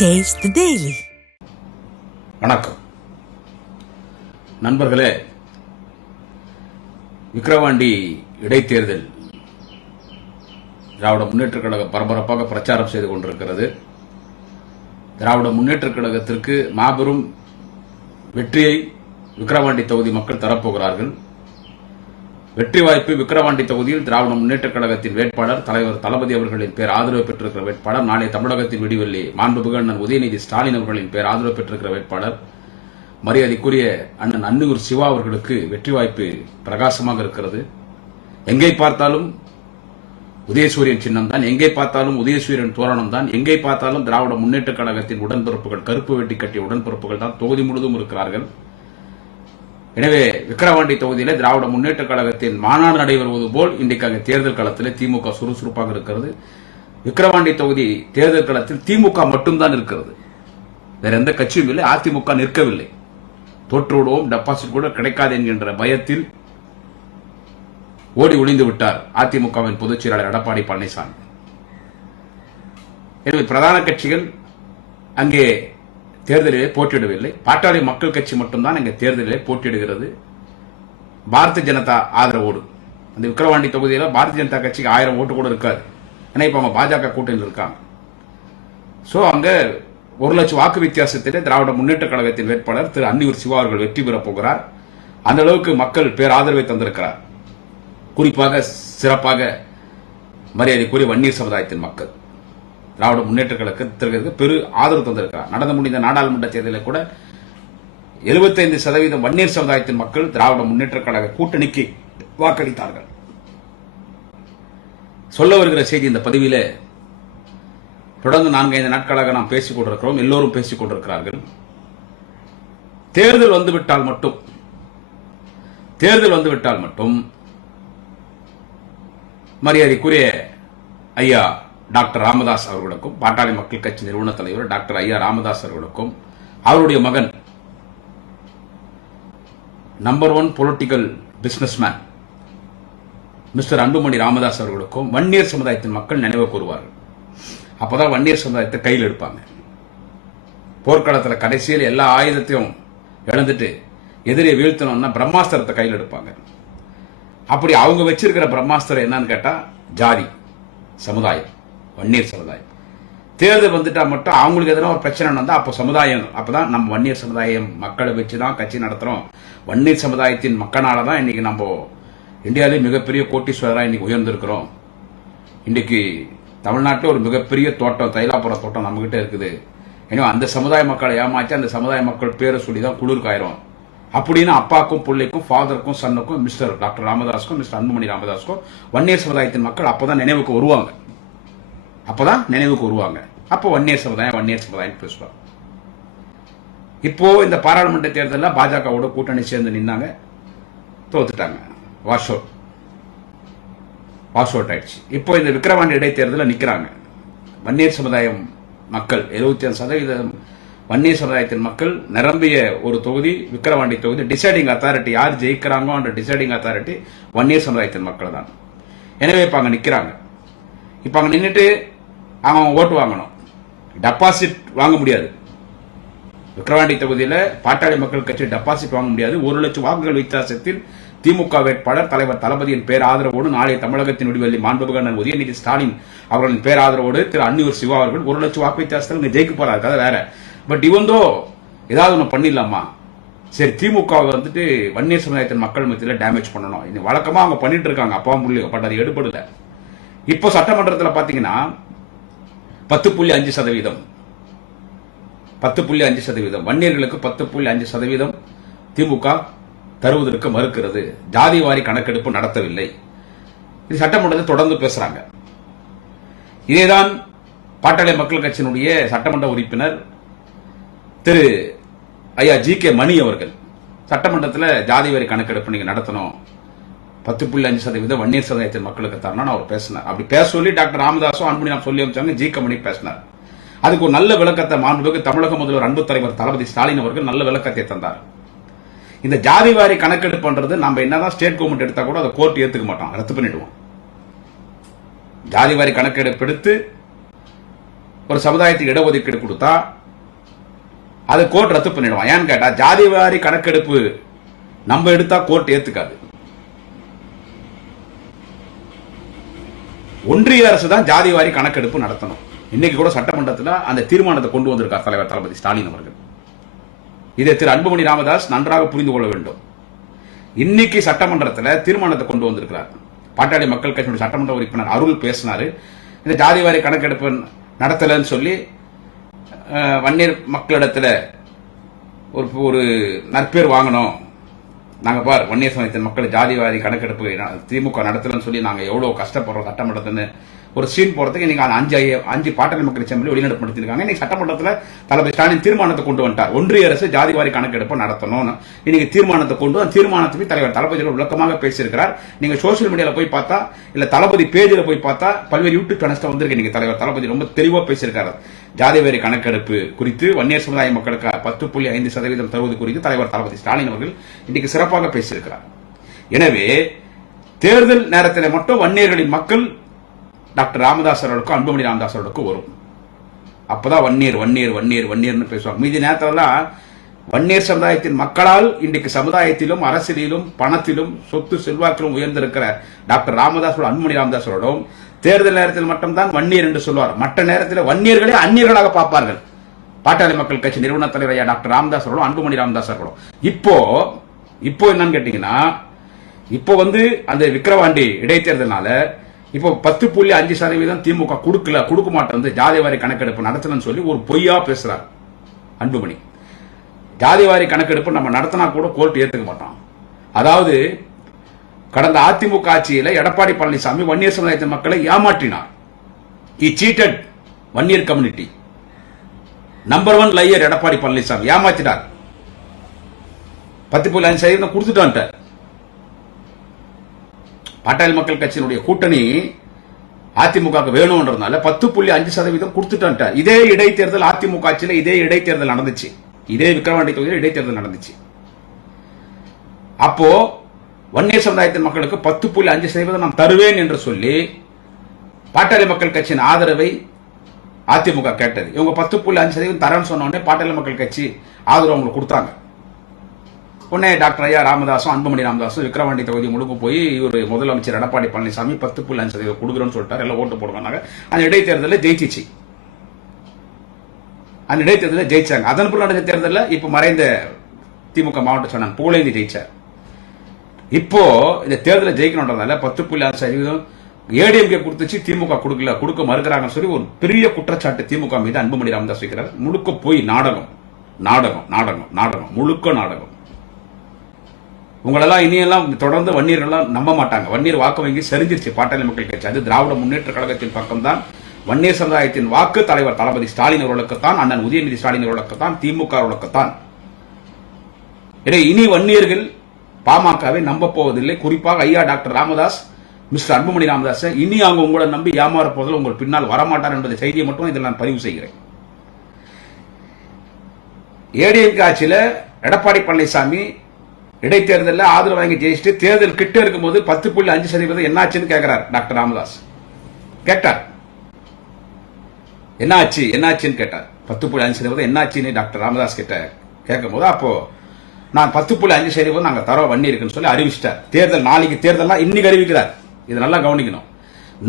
Taste the Daily. வணக்கம் நண்பர்களே. விக்கிரவாண்டி இடைத்தேர்தல் திராவிட முன்னேற்றக் கழகம் பரபரப்பாக பிரச்சாரம் செய்து கொண்டிருக்கிறது. திராவிட முன்னேற்றக் கழகத்திற்கு மாபெரும் வெற்றியை விக்கிரவாண்டி தொகுதி மக்கள் தரப்போகிறார்கள். வெற்றி வாய்ப்பு விக்கிரவாண்டி தொகுதியில் திராவிட முன்னேற்றக் கழகத்தின் வேட்பாளர் தலைவர் தளபதி அவர்களின் பேர் ஆதரவு பெற்றிருக்கிற வேட்பாளர், நாளை தமிழகத்தின் விடிவெள்ளி மாண்புமிகு அண்ணன் உதயநிதி ஸ்டாலின் அவர்களின் பேர் ஆதரவு பெற்றிருக்கிற வேட்பாளர் மரியாதைக்குரிய அண்ணன் அன்னியூர் சிவா அவர்களுக்கு வெற்றி வாய்ப்பு பிரகாசமாக இருக்கிறது. எங்கே பார்த்தாலும் உதயசூரியன் சின்னம் தான், எங்கே பார்த்தாலும் உதயசூரியன் தோரணம் தான், எங்கே பார்த்தாலும் திராவிட முன்னேற்றக் கழகத்தின் உடன்பிறப்புகள், கருப்பு வெட்டி கட்டிய உடன்பிறப்புகள் தான் தொகுதி முழுவதும் இருக்கிறார்கள். எனவே விக்கிரவாண்டி தொகுதியில் திராவிட முன்னேற்றக் கழகத்தின் மாநாடு நடைபெறுவது போல் இன்றைக்காக தேர்தல் களத்தில் திமுக சுறுசுறுப்பாக இருக்கிறது. விக்கிரவாண்டி தொகுதி தேர்தல் களத்தில் திமுக மட்டும்தான் இருக்கிறது, வேற எந்த கட்சியும் இல்லை. அதிமுக நிற்கவில்லை. தோற்று விடுவோம், டெபாசிட் கூட கிடைக்காது என்கின்ற பயத்தில் ஓடி ஒளிந்து விட்டார் அதிமுகவின் பொதுச் செயலாளர் எடப்பாடி பழனிசாமி. எனவே பிரதான கட்சிகள் அங்கே தேர்தலிலே போட்டியிடவில்லை. பாட்டாளி மக்கள் கட்சி மட்டும்தான் அங்கே தேர்தலிலே போட்டியிடுகிறது. பாரதிய ஜனதா ஆதரவோடு அந்த விக்கிரவாண்டி தொகுதியில் பாரதிய ஜனதா கட்சிக்கு 1000 ஓட்டு கூட இருக்காது. ஏன்னா இப்ப அவங்க பாஜக கூட்டணியில் இருக்காங்க. சோ அங்க 1 லட்சம் வாக்கு வித்தியாசத்திலே திராவிட முன்னேற்ற கழகத்தின் வேட்பாளர் திரு அன்னியூர் சிவா அவர்கள் வெற்றி பெறப் போகிறார். அந்த அளவுக்கு மக்கள் பேராதரவை தந்திருக்கிறார். குறிப்பாக சிறப்பாக மரியாதைக்குரிய வன்னியர் சமுதாயத்தின் மக்கள் திராவிட முன்னேற்ற கழகத்திற்கு பெரு ஆதரவு தந்திருக்கிறார். நடந்து முடிந்த நாடாளுமன்ற தேர்தலில் கூட 75% வன்னியர் சமுதாயத்தின் மக்கள் திராவிட முன்னேற்ற கழக கூட்டணிக்கு வாக்களித்தார்கள். சொல்ல வருகிற செய்தி இந்த பதிவிலே தொடர்ந்து 4-5 நாட்களாக நாம் பேசிக் கொண்டிருக்கிறோம், எல்லோரும் பேசிக் கொண்டிருக்கிறார்கள். தேர்தல் வந்துவிட்டால் மட்டும் மரியாதைக்குரிய ஐயா டாக்டர் ராமதாஸ் அவர்களுக்கும், பாட்டாளி மக்கள் கட்சி நிறுவன தலைவர் டாக்டர் ஐயா ராமதாஸ் அவர்களுக்கும், அவருடைய மகன் number 1 political businessman mister Anbumani Ramadoss அவர்களுக்கும் வன்னியர் சமுதாயத்தின் மக்கள் நினைவு கூறுவார்கள். அப்பதான் வன்னியர் சமுதாயத்தை கையில் எடுப்பாங்க. போர்க்களத்தில் கடைசியில் எல்லா ஆயுதத்தையும் இழந்துட்டு எதிரே வீழ்த்தணும்னா பிரம்மாஸ்திரத்தை கையில் எடுப்பாங்க. அப்படி அவங்க வச்சிருக்கிற பிரம்மாஸ்திரம் என்னன்னு கேட்டா ஜாதி சமுதாயம், வன்னியர் சமுதாயம். தேர்தல் வந்துட்டா மட்டும் அவங்களுக்கு எதனா ஒரு பிரச்சனை வந்தா அப்போ சமுதாயம், அப்பதான் நம்ம வன்னியர் சமுதாயம் மக்களை வச்சுதான் கட்சி நடத்துறோம். வன்னியர் சமுதாயத்தின் மக்களால தான் இன்னைக்கு நம்ம இந்தியாவிலே மிகப்பெரிய கோட்டீஸ்வரராக இன்னைக்கு உயர்ந்திருக்கிறோம். இன்னைக்கு தமிழ்நாட்டில் ஒரு மிகப்பெரிய தோட்டம், தைலாபுர தோட்டம் நம்ம கிட்ட இருக்குது. ஏன்னா அந்த சமுதாய மக்களை ஏமாற்றி அந்த சமுதாய மக்கள் பேரை சொல்லி தான் குளிர்காயிரும் அப்படின்னு அப்பாக்கும் பிள்ளைக்கும், ஃபாதருக்கும் சன்னுக்கும், மிஸ்டர் டாக்டர் ராமதாஸ்க்கும் மிஸ்டர் அன்புமணி ராமதாஸ்க்கும் வன்னியர் சமுதாயத்தின் மக்கள் அப்பதான் நினைவுக்கு வருவாங்க. அப்போ வன்னியர் சமுதாயம் பேசுவாங்க. இப்போ இந்த பாராளுமன்ற தேர்தலில் பாஜகவோட கூட்டணி சேர்ந்து நின்னாங்க, தோத்துட்டாங்க. வாஷ் அவுட் ஆயிடுச்சு. இப்போ இந்த விக்கிரவாண்டி இடைத்தேர்தலில் நிக்கிறாங்க. வன்னியர் சமுதாயம் மக்கள் 75% வன்னியர் சமுதாயத்தின் மக்கள் நிரம்பிய ஒரு தொகுதி விக்கிரவாண்டி தொகுதி. டிசைடிங் அத்தாரிட்டி யார் ஜெயிக்கிறாங்க அந்த டிசைடிங் அத்தாரிட்டி வன்னியர் சமுதாயத்தின் மக்கள் தான். எனவே இப்ப அங்க நிக்கிறாங்க. இப்ப அங்க நின்றுட்டு அவங்க ஓட்டு வாங்கணும். டெபாசிட் வாங்க முடியாது. விக்கிரவாண்டி தொகுதியில பாட்டாளி மக்கள் கட்சி டெபாசிட் வாங்க முடியாது. 1 லட்சம் வாக்குகள் வித்தியாசத்தில் திமுக வேட்பாளர் தலைவர் தளபதியின் பேர் ஆதரவோடு நாளை தமிழகத்தின் விடிவெள்ளி மாண்புமிகு அண்ணன் உதயநிதி ஸ்டாலின் அவர்களின் பேர் ஆதரவோடு திரு அன்னியூர் சிவா அவர்கள் 1 லட்சம் வாக்கு வித்தியாசத்தில் ஜெயிக்க போறாரு. கதை வேற. பட் இவந்தோ ஏதாவது ஒண்ணு பண்ணிடலாமா, சரி திமுக வந்துட்டு வன்னியர் சமுதாயத்தின் மக்கள் மத்தியில் டேமேஜ் பண்ணணும். இது வழக்கமா அவங்க பண்ணிட்டு இருக்காங்க, அப்பாவும் புள்ளி. பட் அது எடுபடல. இப்போ சட்டமன்றத்தில் பாத்தீங்கன்னா 10.5% 10.5% வன்னியர்களுக்கு 10.5% திமுக தருவதற்கு மறுக்கிறது. ஜாதி வாரி கணக்கெடுப்பு நடத்தவில்லை. இது சட்டமன்றத்தில் தொடர்ந்து பேசுறாங்க. இதேதான் பாட்டாளி மக்கள் கட்சியினுடைய சட்டமன்ற உறுப்பினர் திரு ஐயா ஜி.கே. மணி அவர்கள் சட்டமன்றத்தில் ஜாதி வாரி கணக்கெடுப்பு நீங்க நடத்தணும், 10.5% வன்னியர் சமுதாயத்தின் மக்களுக்கு தரணும் அவர் பேசினார். அப்படி பேச சொல்லி டாக்டர் ராமதாசும் அன்புமணி நாம் சொல்லி அமைச்சாங்க. ஜி.கே. மணி பேசினார். அதுக்கு ஒரு நல்ல விளக்கத்தை மாண்புமிகு தமிழக முதல்வர் அன்பு தலைவர் தளபதி ஸ்டாலின் அவர்கள் நல்ல விளக்கத்தை தந்தார். இந்த ஜாதி வாரி கணக்கெடுப்புன்றது நம்ம என்னதான் ஸ்டேட் கவர்மெண்ட் எடுத்தா கூட அதை கோர்ட் ஏத்துக்க மாட்டோம், ரத்து பண்ணிடுவோம். ஜாதி வாரி கணக்கெடுப்பு எடுத்து ஒரு சமுதாயத்துக்கு இடஒதுக்கீடு கொடுத்தா அது கோர்ட் ரத்து பண்ணிடுவான். ஏன்னு கேட்டா ஜாதிவாரி கணக்கெடுப்பு நம்ம எடுத்தா கோர்ட் ஏத்துக்காது. ஒன்றிய அரசு தான் ஜாதிவாரி கணக்கெடுப்பு நடத்தணும். இன்னைக்கு கூட சட்டமன்றத்தில் அந்த தீர்மானத்தை கொண்டு வந்திருக்கார் தலைவர் தளபதி ஸ்டாலின் அவர்கள். இதை திரு அன்புமணி ராமதாஸ் நன்றாக புரிந்து கொள்ள வேண்டும். இன்னைக்கு சட்டமன்றத்தில் தீர்மானத்தை கொண்டு வந்திருக்கிறார். பாட்டாளி மக்கள் கட்சியுடைய சட்டமன்ற உறுப்பினர் அருள் பேசினாரு. இந்த ஜாதிவாரி கணக்கெடுப்பு நடத்தலன்னு சொல்லி வன்னியர் மக்களிடத்துல ஒரு நற்பேர் வாங்கணும். நாங்க பார் வன்னியர் சமயத்தின் மக்கள் ஜாதிவாரி கணக்கெடுப்பு திமுக நடத்தலன்னு சொல்லி நாங்க எவ்வளவு கஷ்டப்படுறோம் சட்டமன்றத்துன்னு ஒரு சீன் போறதுக்கு இன்னைக்கு அஞ்சு பாட்டாளி மக்கள் அசெம்பிளி வெளிநடப்படுத்திருக்காங்க. இன்னைக்கு சட்டமன்றத்தில் தளபதி ஸ்டாலின் தீர்மானத்தை கொண்டு வந்துட்டார். ஒன்றிய அரசு ஜாதிவாரி கணக்கெடுப்பு நடத்தணும். இன்னைக்கு தீர்மானத்தை கொண்டு அந்த தீர்மானத்தை தலைவர் தளபதி விளக்கமாக பேசியிருக்கிறார். நீங்க சோசியல் மீடியால போய் பார்த்தா இல்ல தளபதி பேஜில் போய் பார்த்தா பல்வேறு யூடியூப் சேனல்ஸ் வந்திருக்கு. இன்னைக்கு தலைவர் தளபதி ரொம்ப தெளிவா பேசியிருக்காரு. ஜாதிவாரி கணக்கெடுப்பு குறித்து வன்னியர் சமுதாய மக்களுக்கு 10.5% தருவது குறித்து தலைவர் தளபதி ஸ்டாலின் அவர்கள் இன்னைக்கு சிறப்பாக பேசியிருக்கிறார். எனவே தேர்தல் நேரத்தில் மட்டும் வன்னியர்களின் மக்கள் டாக்டர் ராமதாஸ் அவர்களுக்கும் அன்புமணி ராமதாஸ் அவர்களுக்கும் வரும். அப்பதான் வன்னியர் வன்னியர் வன்னியர் வன்னியர்னு பேசுவாங்க. மீதி நேரத்திலாம் வன்னியர் சமுதாயத்தின் மக்களால் இன்றைக்கு சமுதாயத்திலும் அரசியலிலும் பணத்திலும் சொத்து செல்வாக்கிலும் உயர்ந்திருக்கிற டாக்டர் ராமதாஸ் அன்புமணி ராமதாஸ் அவர்களும் தேர்தல் நேரத்தில் மட்டும்தான் வன்னியர் என்று சொல்வார். மற்ற நேரத்தில் வன்னியர்களே அந்நியர்களாக பார்ப்பார்கள். பாட்டாளி மக்கள் கட்சி நிறுவன தலைவர் டாக்டர் ராமதாஸ் அவர்களும் அன்புமணி ராமதாஸ் அவர்களும் இப்போ என்னன்னு கேட்டீங்கன்னா இப்போ அந்த விக்கிரவாண்டி இடைத்தேர்தல்னால இப்போ 10.5% திமுக கொடுக்க மாட்டேன் ஜாதிவாரி கணக்கெடுப்பு நடத்தணும்னு சொல்லி ஒரு பொய்யா பேசுறார் அன்புமணி. ஜாதிவாரி கணக்கெடுப்பு நம்ம நடத்தினா கூட கோர்ட் ஏத்துக்க மாட்டான். அதாவது கடந்த அதிமுக ஆட்சியில் எடப்பாடி பழனிசாமி வன்னியர் சமுதாயத்தின் மக்களை ஏமாற்றினார். He cheated Vanniyar community. Number 1 liar Edappadi Palaniswami ஏமாற்றினார். 10.5% கொடுத்துட்டான். பாட்டாளி மக்கள் கட்சியினுடைய கூட்டணி அதிமுக வேணும்ன்றதுனால 10.5% கொடுத்துட்டான். இதே இடைத்தேர்தல் அதிமுக ஆட்சியில் இதே இடைத்தேர்தல் நடந்துச்சு. இதே விக்கிரவாண்டி தொகுதியில் இடைத்தேர்தல் நடந்துச்சு. அப்போ வன்னியர் சமுதாயத்தின் மக்களுக்கு 10.5% நான் தருவேன் என்று சொல்லி பாட்டாளி மக்கள் கட்சியின் ஆதரவை அதிமுக கேட்டது. இவங்க 10.5% தரேன்னு சொன்ன உடனே பாட்டாளி மக்கள் கட்சி ஆதரவு அவங்களுக்கு கொடுத்தாங்க. உடனே டாக்டர் ஐயா ராமதாசும் அன்புமணி ராமதாசும் விக்கிரவாண்டி தொகுதி முழுக்க போய் இவர் முதலமைச்சர் எடப்பாடி பழனிசாமி 10.5% கொடுக்குறோன்னு சொல்லிட்டாரு. எல்லாம் ஓட்டு போடுவாங்க. அந்த இடைத்தேர்தலில் ஜெயிச்சிச்சு. அந்த இடைத்தேர்தலில் ஜெயிச்சாங்க. அதன் பிறகு நடந்த தேர்தலில் இப்ப மறைந்த திமுக மாவட்ட செயலாளர் புகழேந்தி ஜெயிச்சார். இப்போ இந்த தேர்தலில் ஜெயிக்கணும்ன்றதால 10.5% ஏடிஎம்கே கொடுத்துச்சு, திமுக கொடுக்க மறுக்கிறாங்கன்னு சொல்லி ஒரு பெரிய குற்றச்சாட்டு திமுக மீது அன்புமணி ராமதாஸ் வைக்கிறார். முழுக்க போய் நாடகம் நாடகம் நாடகம் நாடகம் முழுக்க நாடகம். உங்களெல்லாம் இனியெல்லாம் தொடர்ந்து வன்னியர்கள்லாம் நம்ப மாட்டாங்க. வன்னியர் வாக்கு வங்கி சரிஞ்சிருச்சு பாட்டாளி மக்கள் கட்சி. அது திராவிட முன்னேற்ற கழகத்தின் பக்கம்தான். வன்னியர் சமுதாயத்தின் வாக்கு தலைவர் தளபதி ஸ்டாலின் அவர்களுக்குத்தான், அண்ணன் உதயநிதி ஸ்டாலின் அவர்களுக்குத்தான், திமுக அவர்களுக்குத்தான். இனி வன்னியர்கள் பாமகவை நம்ப போவதில்லை. குறிப்பாக ஐயா டாக்டர் ராமதாஸ், மிஸ்டர் அன்புமணி ராமதாஸ் இனி அவங்க உங்களை நம்பி ஏமாற போதில் உங்கள் பின்னால் வரமாட்டார் என்பதை செய்தியை மட்டும் இதில் நான் பதிவு செய்கிறேன். ஏடிஎம்கே ஆட்சியில் எடப்பாடி பழனிசாமி இடைத்தேர்தலில் ஆதரவு வாங்கி ஜெயிச்சுட்டு தேர்தல் கிட்ட இருக்கும்போது 10.5% என்னாச்சுன்னு கேட்கிறார் டாக்டர் ராமதாஸ். கேட்டார் என்னாச்சுன்னு கேட்டார். 10.5% என்னாச்சுன்னு டாக்டர் ராமதாஸ் கிட்ட கேட்கும் போது அப்போ நான் 10.5% நாங்க தரோம் வன்னி இருக்குன்னு சொல்லி அறிவிச்சிட்டார். தேர்தல் நாளைக்கு தேர்தல்னா இன்னைக்கு அறிவிக்கிறார். இது நல்லா கவனிக்கணும்.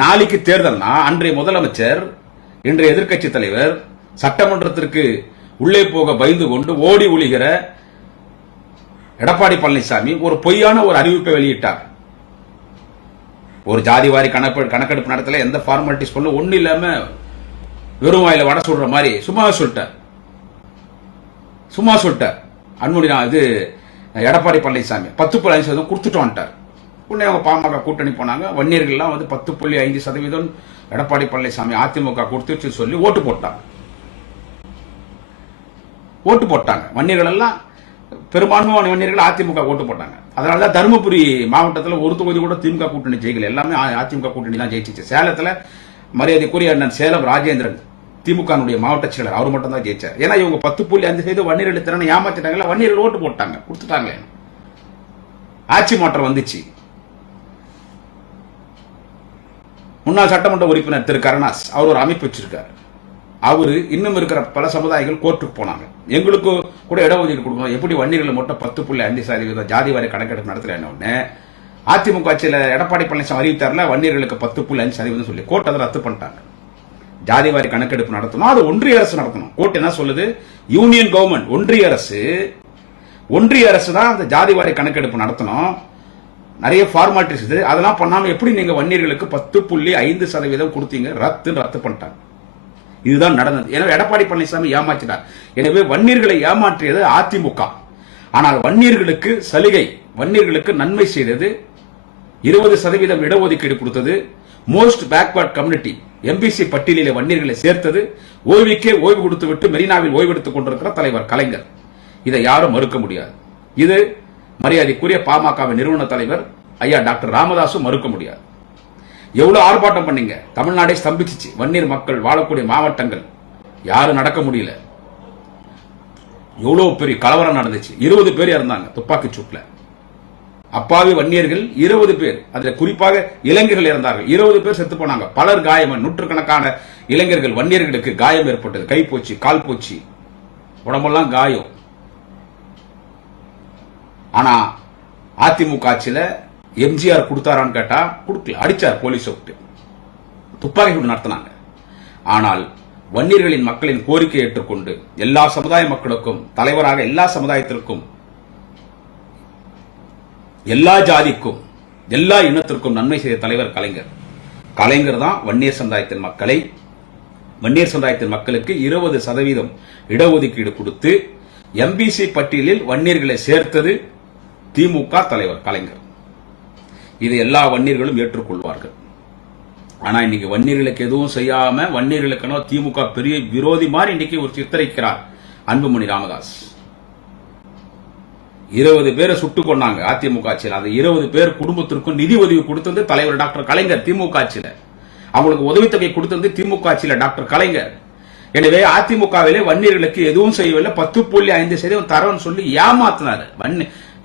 நாளைக்கு தேர்தல்னா அன்றைய முதலமைச்சர், இன்றைய எதிர்க்கட்சி தலைவர், சட்டமன்றத்திற்கு உள்ளே போக பயந்து கொண்டு ஓடி ஒளிகிற எடப்பாடி பழனிசாமி ஒரு பொய்யான ஒரு அறிவிப்பை வெளியிட்டார். ஒரு ஜாதிவாரி கணக்கெடுப்பு நடத்தல, எந்த ஃபார்மாலிட்டிஸ் பண்ணல, ஒண்ணு இல்லாம வெறும் வாயில வட சொல்ற மாதிரி சும்மா சொல்லிட்டார். அன்புமணி இது எடப்பாடி பழனிசாமி 10.5% கொடுத்துட்டோன்ட்டார். உடனே அவங்க பாமக கூட்டணி போனாங்க. வன்னியர்கள்லாம் 10.5% எடப்பாடி பழனிசாமி அதிமுக கொடுத்துச்சு சொல்லி ஓட்டு போட்டாங்க. வன்னியர்கள் எல்லாம் பெரும்பான்மையான வன்னியர்கள் அதிமுக ஓட்டு போட்டாங்க. அதனாலதான் தருமபுரி மாவட்டத்தில் ஒரு தொகுதி கூட திமுக கூட்டணி ஜெயிக்கல. எல்லாமே அதிமுக கூட்டணி தான் ஜெயிச்சிச்சு. சேலத்துல மரியாதைக்குரிய அண்ணன் சேலம் ராஜேந்திரன் திமுக மாவட்ட செயலர், அவர் மட்டும் தான் ஜெயிச்சார். ஏன்னா இவங்க 10.5% வன்னியர்கள் திறனை ஏமாத்திட்டாங்க. வன்னியர்கள் ஓட்டு போட்டாங்க, கொடுத்துட்டாங்க. ஆட்சி மாற்றம் வந்துச்சு. முன்னாள் சட்டமன்ற உறுப்பினர் திரு கருணாஸ் அவர் ஒரு அமைப்பு வச்சிருக்காரு. அவரு இன்னும் இருக்கிற பல சமுதாயங்கள் கோர்ட்டுக்கு போனாங்க. எங்களுக்கு கூட இடஒதுக்கீடு கொடுக்கணும், எப்படி வன்னியர்கள் மட்டும் 10.5% ஜாதி வாரி கணக்கெடுப்பு நடத்தலன்னு அதிமுக ஆட்சியில் எடப்பாடி பழனிசாமி அறிவித்தார்ல, வன்னியர்களுக்கு 10.5% சொல்லி கோர்ட் அதை ரத்து பண்ணிட்டாங்க. ஜாதி வாரி கணக்கெடுப்பு நடத்தணும், அது ஒன்றிய அரசு நடத்தணும். கோர்ட் என்ன சொல்லுது, யூனியன் கவர்மெண்ட் ஒன்றிய அரசு தான் அந்த ஜாதி வாரி கணக்கெடுப்பு நடத்தணும். நிறைய ஃபார்மாலிட்டிஸ் இது, அதெல்லாம் பண்ணாம எப்படி நீங்க வன்னியர்களுக்கு 10.5% கொடுத்தீங்க, ரத்து பண்ணிட்டாங்க. இதுதான் நடந்தது. எனவே எடப்பாடி பழனிசாமி ஏமாற்றினார். எனவே வன்னியர்களை ஏமாற்றியது அதிமுக. ஆனால் வன்னியர்களுக்கு சலுகை, வன்னியர்களுக்கு நன்மை செய்தது, 20% இடஒதுக்கீடு கொடுத்தது, மோஸ்ட் பேக்வர்ட் கம்யூனிட்டி எம்பிசி பட்டியலில் வன்னியர்களை சேர்த்தது, ஓய்வுக்கே ஓய்வு கொடுத்து விட்டு மெரினாவில் ஓய்வெடுத்துக் கொண்டிருக்கிற தலைவர் கலைஞர். இதை யாரும் மறுக்க முடியாது. இது மரியாதைக்குரிய பாமகவின் நிறுவன தலைவர் ஐயா டாக்டர் ராமதாசும் மறுக்க முடியாது. எவ்வளவு ஆர்ப்பாட்டம் பண்ணீங்க, தமிழ்நாடே ஸ்தம்பிச்சிச்சு. வன்னியர் மக்கள் வாழக்கூடிய மாவட்டங்கள் யாரும் நடக்க முடியல. எவ்வளவு பெரிய கலவரம் நடந்துச்சு. 20 பேர் இறந்தாங்க துப்பாக்கி சூட்ல. அப்பாவி வன்னியர்கள் 20 பேர், அதுல குறிப்பாக இளைஞர்கள் இறந்தார்கள். 20 பேர் செத்து போனாங்க, பலர் காயம். நூற்றுக்கணக்கான இளைஞர்கள் வன்னியர்களுக்கு காயம் ஏற்பட்டது. கை போச்சு, கால் போச்சு, உடம்பெல்லாம் காயம். ஆனா அதிமுக ஆட்சியில எம்ஜிஆர் கொடுத்தாரான்னு கேட்டா கொடுக்கல, அடிச்சார் போலீஸ் விட்டு, துப்பாக்கி சூடு நடத்தினாங்க. ஆனால் வன்னியர்களின் மக்களின் கோரிக்கை ஏற்றுக்கொண்டு எல்லா சமுதாய மக்களுக்கும் தலைவராக, எல்லா சமுதாயத்திற்கும், எல்லா ஜாதிக்கும், எல்லா இனத்திற்கும் நன்மை செய்த தலைவர் கலைஞர். கலைஞர் தான் வன்னியர் சமுதாயத்தின் மக்களை, வன்னியர் சமுதாயத்தின் மக்களுக்கு 20% இடஒதுக்கீடு கொடுத்து எம்பிசி பட்டியலில் வன்னியர்களை சேர்த்தது திமுக தலைவர் கலைஞர். இது எல்லா வன்னியர்களும் ஏற்றுக்கொள்வார்கள். ஆனா இன்னைக்கு வன்னியர்களுக்கு எதுவும் செய்யாம வன்னியர்களுக்கான திமுக பெரிய விரோதி மாதிரி இன்னைக்கு ஒரு சித்தரிக்கிறார் அன்புமணி ராமதாஸ். 20 பேரை சுட்டுக் கொண்டாங்க அதிமுக ஆட்சியில். அந்த 20 பேர் குடும்பத்திற்கும் நிதி உதவி கொடுத்தது தலைவர் டாக்டர் கலைஞர். திமுக ஆட்சியில் அவங்களுக்கு உதவித்தொகை கொடுத்தது திமுக ஆட்சியில் டாக்டர் கலைஞர். எனவே அதிமுகவிலே வன்னியர்களுக்கு எதுவும் செய்யவில்லை, 10.5% தரவன் சொல்லி ஏமாத்தினார்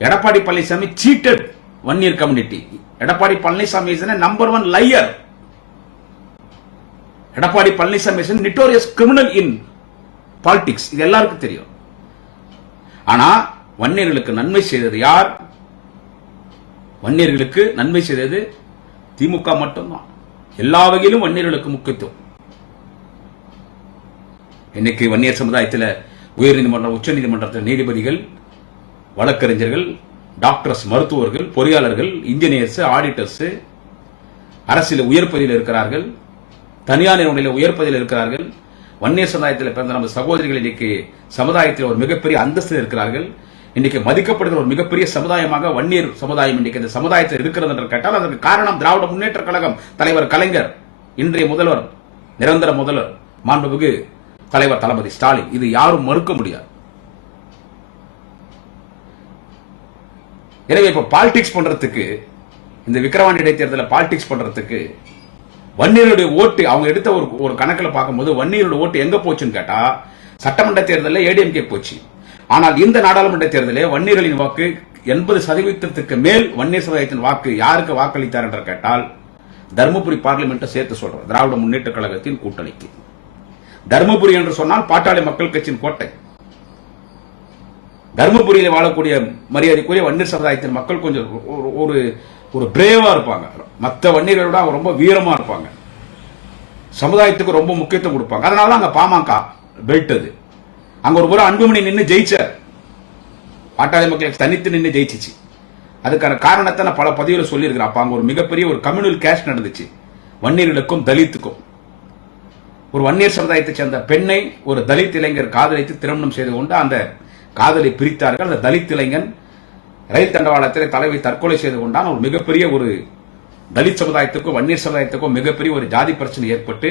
Edappadi Palaniswami. Cheated Vanniyar community. Edappadi Palaniswami is number 1 liar. Edappadi Palaniswami is notorious criminal in politics. இது எல்லாருக்கும் தெரியும். ஆனா வன்னியர்களுக்கு நன்மை செய்தது யார்? வன்னியர்களுக்கு நன்மை செய்தது திமுக மட்டும்தான். எல்லா வகையிலும் வன்னியர்களுக்கு முக்கியத்துவம். இன்னைக்கு வன்னியர் சமுதாயத்தில் உயர்நீதிமன்றம், உச்ச நீதிமன்றத்தில் நீதிபதிகள், வழக்கறிஞர்கள், டாக்டர்ஸ், மருத்துவர்கள், பொறியாளர்கள், இன்ஜினியர்ஸ், ஆடிட்டர்ஸ், அரசியல் உயர் பதவியில் இருக்கிறார்கள், தனியார் நிறுவனங்களில் உயர் பதவியில் இருக்கிறார்கள். வன்னியர் சமுதாயத்தில் பிறந்த நம்ம சகோதரிகள் இன்னைக்கு சமுதாயத்தில் ஒரு மிகப்பெரிய அந்தஸ்தில் இருக்கிறார்கள். இன்னைக்கு மதிக்கப்படுகிற ஒரு மிகப்பெரிய சமுதாயமாக வன்னியர் சமுதாயம் இன்னைக்கு இந்த சமுதாயத்தில் இருக்கிறது என்று கேட்டால் அதற்கு காரணம் திராவிட முன்னேற்ற கழகம், தலைவர் கலைஞர், இன்றைய முதல்வர், நிரந்தர முதல்வர் மாண்புமிகு தலைவர் தளபதி ஸ்டாலின். இது யாரும் மறுக்க முடியாது. எனவே இப்ப பாலிடிக்ஸ் பண்றதுக்கு, இந்த விக்கிரவாண்டி இடைத்தேர்தலில் பாலிடிக்ஸ் பண்றதுக்கு வன்னியருடைய ஓட்டு அவங்க எடுத்த ஒரு கணக்கில் பார்க்கும்போது வன்னியருடைய ஓட்டு எங்க போச்சுன்னு கேட்டா, சட்டமன்ற தேர்தலில் ஏடிஎம்கே போச்சு. ஆனால் இந்த நாடாளுமன்ற தேர்தலில் வன்னியர்களின் வாக்கு 80% மேல் வன்னியர் சமுதாயத்தின் வாக்கு யாருக்கு வாக்களித்தார் என்று கேட்டால், தருமபுரி பார்லிமெண்ட்டை சேர்த்து சொல்றோம், திராவிட முன்னேற்ற கழகத்தின் கூட்டணிக்கு. தருமபுரி என்று சொன்னால் பாட்டாளி மக்கள் கட்சியின் கோட்டை. தர்மபுரியில் வாழக்கூடிய மரியாதைக்குரிய வன்னியர் சமுதாயத்தின் மக்கள் கொஞ்சம் ஒரு பிரேவா இருப்பாங்க. மற்ற வன்னியர்களோட அவங்க ரொம்ப வீரமா இருப்பாங்க. சமுதாயத்துக்கு ரொம்ப முக்கியத்துவம் கொடுப்பாங்க. அதனால அங்க பாமக பெல்ட். அது அங்க ஒரு முறை அன்புமணி நின்று ஜெயிச்சார். பாட்டாளி மக்களுக்கு தனித்து நின்று ஜெயிச்சிச்சு. அதுக்கான காரணத்தை நான் பல பதிவுகள் சொல்லியிருக்கிறேன். அப்ப அங்க ஒரு மிகப்பெரிய ஒரு கம்யூனல் கேஷ் நடந்துச்சு, வன்னியர்களுக்கும் தலித்துக்கும். ஒரு வன்னியர் சமுதாயத்தை சேர்ந்த பெண்ணை ஒரு தலித் இளைஞர் காதலித்து திருமணம் செய்து கொண்டு அந்த காதலை பிரித்தார்கள். அந்த தலித் இளைஞன் ரயில் தண்டவாளத்தில் தலைவை தற்கொலை செய்து கொண்டான். ஒரு மிகப்பெரிய ஒரு தலித் சமுதாயத்துக்கும் வன்னியர் சமுதாயத்துக்கும் மிகப்பெரிய ஒரு ஜாதி பிரச்சனை ஏற்பட்டு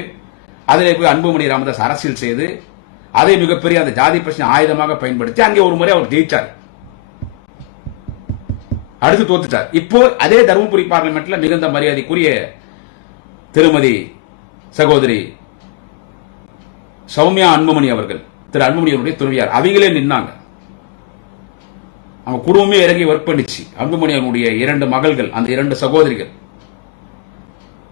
அதிலே போய் அன்புமணி ராமதாஸ் அரசியல் செய்து அதை மிகப்பெரிய அந்த ஜாதி பிரச்சனை ஆயுதமாக பயன்படுத்தி அங்கே ஒரு முறை அவர் ஜெயிச்சார். அடுத்து தோத்துட்டார். இப்போ அதே தருமபுரி பார்லிமெண்ட்ல மிகுந்த மரியாதைக்குரிய திருமதி சகோதரி சௌமியா அன்புமணி அவர்கள், திரு அன்புமணி அவருடைய துணைவியார், அவங்களே நின்னாங்க. அவங்க குடும்பமே இறங்கி ஒர்க் பண்ணிச்சு. அன்புமணி அவருடைய 2 மகள்கள், அந்த 2 சகோதரிகள்